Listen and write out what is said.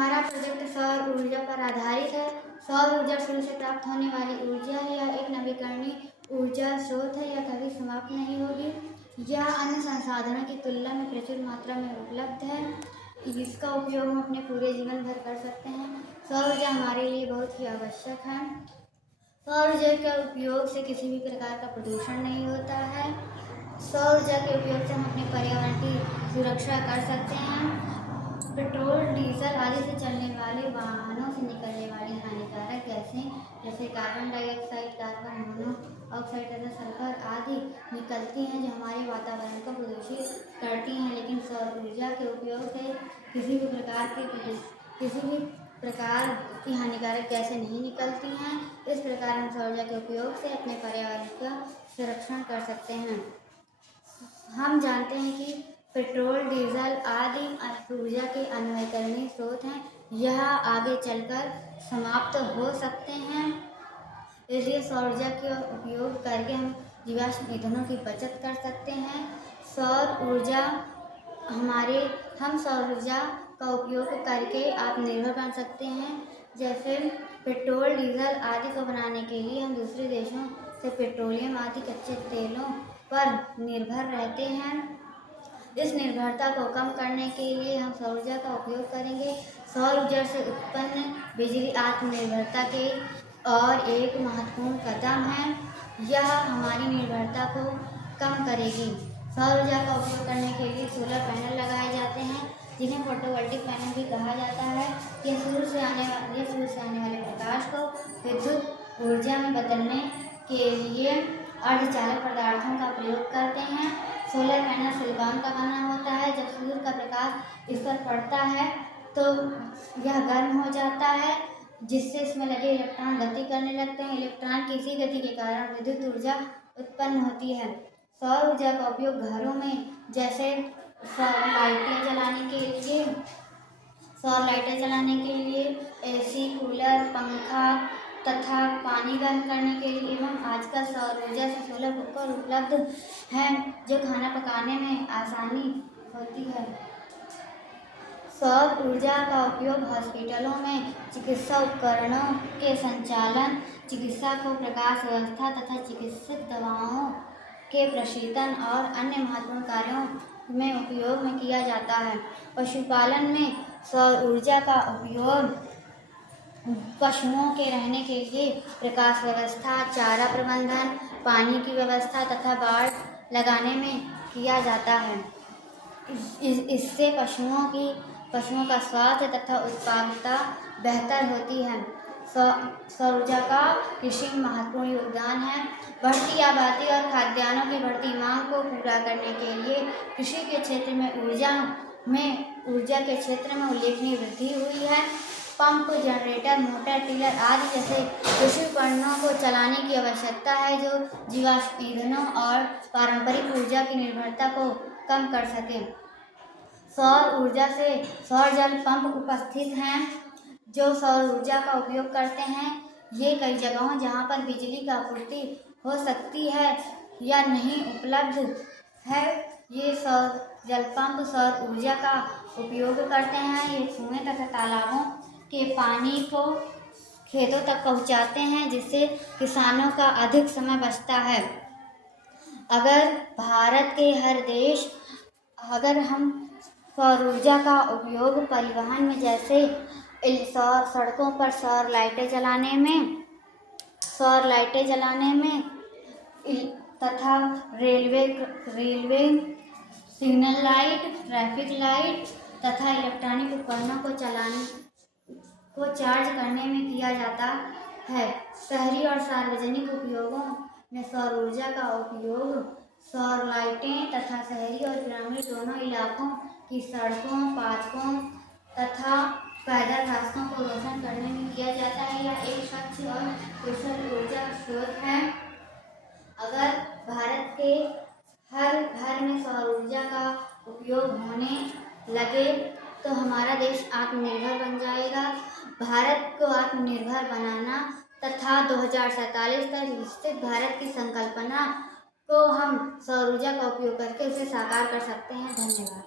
हमारा प्रोजेक्ट सौर ऊर्जा पर आधारित है। सौर ऊर्जा सूर्य से प्राप्त होने वाली ऊर्जा है। यह एक नवीकरणीय ऊर्जा स्रोत है। यह कभी समाप्त नहीं होगी। यह अन्य संसाधनों की तुलना में प्रचुर मात्रा में उपलब्ध है। इसका उपयोग हम अपने पूरे जीवन भर कर सकते हैं। सौर ऊर्जा हमारे लिए बहुत ही आवश्यक है। सौर ऊर्जा के उपयोग से किसी भी प्रकार का प्रदूषण नहीं होता है। सौर ऊर्जा के उपयोग से हम अपने पर्यावरण की सुरक्षा कर सकते हैं। पेट्रोल, डीजल आदि से चलने वाले वाहनों से निकलने वाली हानिकारक गैसें जैसे कार्बन डाइऑक्साइड, कार्बन मोनोऑक्साइड तथा सल्फर आदि निकलती हैं, जो हमारे वातावरण को प्रदूषित करती हैं। लेकिन सौर ऊर्जा के उपयोग से किसी भी प्रकार की हानिकारक गैसें नहीं निकलती हैं। इस प्रकार हम सौर ऊर्जा के उपयोग से अपने पर्यावरण का संरक्षण कर सकते हैं। हम जानते हैं कि पेट्रोल, डीजल आदि ऊर्जा के अनवीकरणीय स्रोत हैं। यह आगे चलकर समाप्त हो सकते हैं। इसलिए सौर ऊर्जा का उपयोग करके हम जीवाश्म ईंधनों की बचत कर सकते हैं। हम सौर ऊर्जा का उपयोग करके आत्मनिर्भर बन सकते हैं। जैसे पेट्रोल, डीजल आदि को बनाने के लिए हम दूसरे देशों से पेट्रोलियम आदि कच्चे तेलों पर निर्भर रहते हैं। इस निर्भरता को कम करने के लिए हम सौर ऊर्जा का उपयोग करेंगे। सौर ऊर्जा से उत्पन्न बिजली आत्मनिर्भरता के और एक महत्वपूर्ण कदम है। यह हमारी निर्भरता को कम करेगी। सौर ऊर्जा का उपयोग करने के लिए सोलर पैनल लगाए जाते हैं, जिन्हें फोटोवोल्टिक पैनल भी कहा जाता है। ये सूर्य से आने वाले प्रकाश को विद्युत ऊर्जा में बदलने के लिए अर्धचालक पदार्थों का प्रयोग करते हैं। सोलर पैनल सिलिकॉन का बना होता है। जब सूर्य का प्रकाश इस पर पड़ता है तो यह गर्म हो जाता है, जिससे इसमें लगे इलेक्ट्रॉन गति करने लगते हैं। इलेक्ट्रॉन की इसी गति के कारण विद्युत ऊर्जा उत्पन्न होती है। सौर ऊर्जा का उपयोग घरों में जैसे सौर लाइटें जलाने के लिए, एसी, कूलर, पंखा तथा पानी गर्म करने के लिए एवं आजकल सौर ऊर्जा से सोलर कुकर उपलब्ध हैं, जो खाना पकाने में आसानी होती है। सौर ऊर्जा का उपयोग हॉस्पिटलों में चिकित्सा उपकरणों के संचालन, चिकित्सा को प्रकाश व्यवस्था तथा चिकित्सक दवाओं के प्रशीतन और अन्य महत्वपूर्ण कार्यों में उपयोग में किया जाता है। पशुपालन में सौर ऊर्जा का उपयोग पशुओं के रहने के लिए प्रकाश व्यवस्था, चारा प्रबंधन, पानी की व्यवस्था तथा बाड़ लगाने में किया जाता है। इससे पशुओं का स्वास्थ्य तथा उत्पादकता बेहतर होती है। सौर ऊर्जा का कृषि में महत्वपूर्ण योगदान है। बढ़ती आबादी और खाद्यान्नों की बढ़ती मांग को पूरा करने के लिए कृषि के क्षेत्र में ऊर्जा के क्षेत्र में उल्लेखनीय वृद्धि हुई है। पंप, जनरेटर, मोटर, टिलर आदि जैसे कृषि उपकरणों को चलाने की आवश्यकता है, जो जीवाश्म ईंधनों और पारंपरिक ऊर्जा की निर्भरता को कम कर सके। सौर ऊर्जा से सौर जल पंप उपस्थित हैं, जो सौर ऊर्जा का उपयोग करते हैं। ये कई जगहों जहां पर बिजली की आपूर्ति हो सकती है या नहीं उपलब्ध है, ये सौर जल पंप सौर ऊर्जा का उपयोग करते हैं। ये कुएं तथा तालाबों के पानी को खेतों तक पहुंचाते हैं, जिससे किसानों का अधिक समय बचता है। अगर हम सौर ऊर्जा का उपयोग परिवहन में जैसे सड़कों पर सौर लाइटें जलाने में तथा railway signal light, traffic light तथा इलेक्ट्रॉनिक उपकरणों को चार्ज करने में किया जाता है। शहरी और सार्वजनिक उपयोगों में सौर ऊर्जा का उपयोग सौर लाइटें तथा शहरी और ग्रामीण दोनों इलाकों की सड़कों, पार्कों तथा पैदल रास्तों को रोशन करने में किया जाता है। यह एक स्वच्छ और कुशल ऊर्जा स्रोत है। अगर भारत के हर घर में सौर ऊर्जा का उपयोग होने लगे तो हमारा देश आत्मनिर्भर बन जाएगा। भारत को आत्मनिर्भर बनाना तथा 2047 तक विकसित भारत की संकल्पना को हम सौर ऊर्जा का उपयोग करके उसे साकार कर सकते हैं। धन्यवाद।